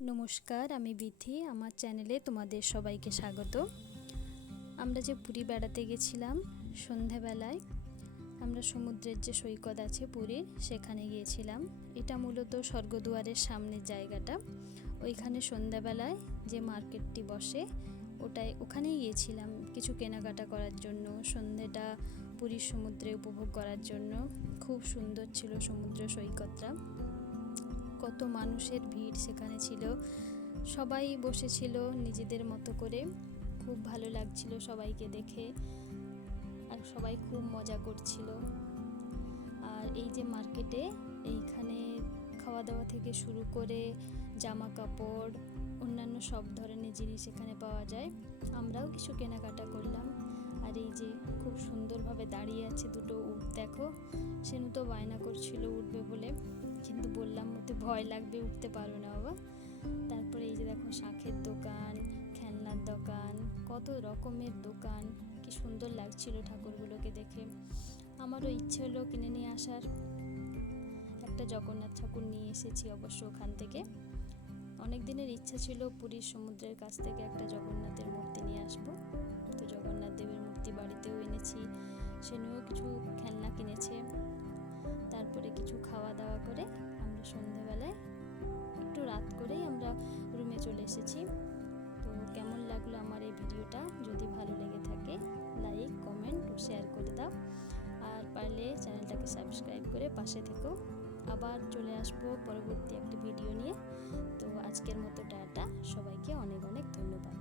নমস্কার, আমি বিথি, আমার চ্যানেলে তোমাদের সবাইকে স্বাগত। আমরা যে পুরী বেড়াতে গেছিলাম সন্ধেবেলায়, আমরা সমুদ্রের যে সৈকত আছে পুরীর সেখানে গিয়েছিলাম। এটা মূলত স্বর্গদুয়ারের সামনের জায়গাটা। ওইখানে সন্ধ্যাবেলায় যে মার্কেটটি বসে ওটাই ওখানেই গিয়েছিলাম কিছু কেনাকাটা করার জন্য, সন্ধেটা পুরীর সমুদ্রে উপভোগ করার জন্য। খুব সুন্দর ছিল সমুদ্র সৈকতটা। কত মানুষের ভিড় সেখানে ছিল। সবাই বসেছিল নিজেদের মতো করে। খুব ভালো লাগছিল সবাইকে দেখে। আর সবাই খুব মজা করছিল। আর এই যে মার্কেটে এইখানে খাওয়া দাওয়া থেকে শুরু করে জামা কাপড় অন্যান্য সব ধরনের জিনিস এখানে পাওয়া যায়। আমরাও কিছু কেনাকাটা করলাম। আর এই যে খুব সুন্দরভাবে দাঁড়িয়ে আছে দুটো উট, দেখো। সেনু তো বায়না করছিল উঠবে বলে। কিন্তু ভয় লাগবে, উঠতে পারবে না বাবা। তারপরে এই যে দেখো শাঁখের দোকান, খেলনার দোকান, কত রকমের দোকান। কি সুন্দর লাগছিল ঠাকুরগুলোকে দেখে। আমারও ইচ্ছে হলো কিনে নিয়ে আসার। একটা জগন্নাথ ঠাকুর নিয়ে এসেছি অবশ্য ওখান থেকে। অনেক দিনের ইচ্ছা ছিল পুরীর সমুদ্রের কাছ থেকে একটা জগন্নাথের মূর্তি নিয়ে আসব। তো জগন্নাথ দেবের মূর্তি বাড়িতেও এনেছি। সে নিয়েও কিছু করেই আমরা রুমে চলে এসেছি। তো কেমন লাগল আমার এই ভিডিওটা? যদি ভালো লেগে থাকে লাইক কমেন্ট শেয়ার করে দাও। আর পারলে চ্যানেলটাকে সাবস্ক্রাইব করে পাশে থেকো। আবার চলে আসব পরবর্তী একটা ভিডিও নিয়ে। তো আজকের মতো টাটা। সবাইকে অনেক অনেক ধন্যবাদ।